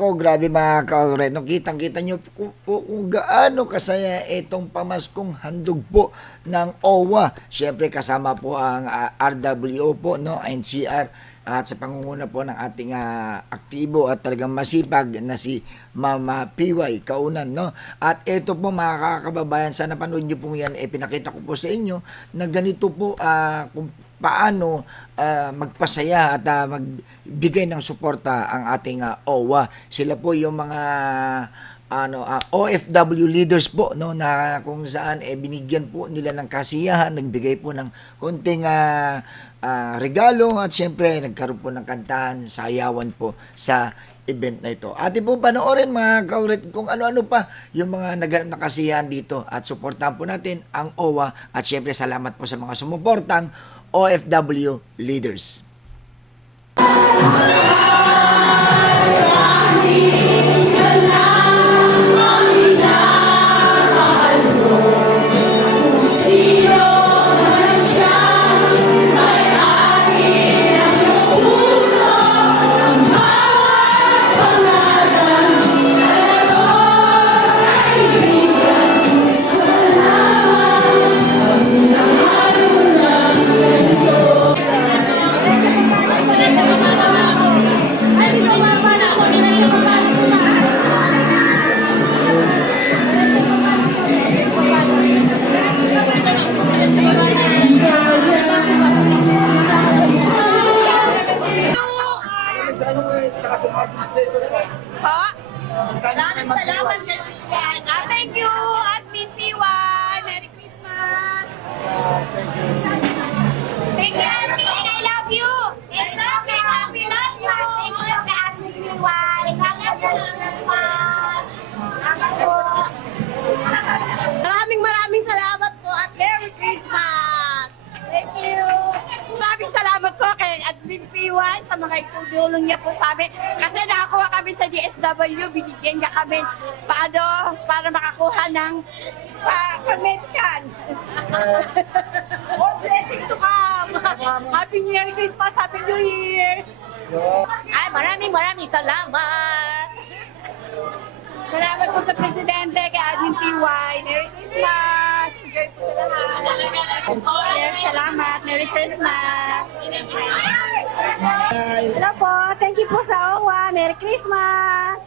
Nako, grabe mga ka-alright. No, kitang-kita nyo po kung gaano kasaya itong pamaskong handog po ng OWA. Siyempre kasama po ang RWO po, no, NCR, at sa pangunguna po ng ating aktibo at talagang masipag na si Mama PY Kaunan, no. At ito po mga kakababayan, sana panood nyo po yan, pinakita ko po sa inyo na ganito po kung paano magpasaya at magbigay ng suporta ang ating OWA. Sila po yung mga OFW leaders po, no, na kung saan binigyan po nila ng kasiyahan, nagbigay po ng konting regalo at syempre nagkaroon po ng kantahan, sayawan po sa event na ito. Atin po panoorin mga kaulit kung ano-ano pa yung mga naganap na kasiyahan dito at suportahan po natin ang OWA at syempre salamat po sa mga sumuportang OFW leaders. Sa ating administrator po. Po? Salamat kay Christian. Thank you, Admin Tiwan. Merry Christmas. Thank you, Admin. I love you. I love you. I love you. Thank you kay Admin Tiwan. Merry Christmas. Maraming salamat po at Merry Christmas. Thank you. Maraming salamat po kay Admin P1 sa mga itulong niya po sa amin. Kasi nakakuha kami sa DSW, binigyan niya kami para makakuha ng pamedikan. More blessing to come. Happy Merry Christmas, Happy New Year. Ay, maraming salamat. Salamat po sa Presidente, kay Admin PY. Merry Christmas. Enjoy po sa lahat. Yes, salamat. Merry Christmas. Hello po. Thank you po sa OWA. Merry Christmas.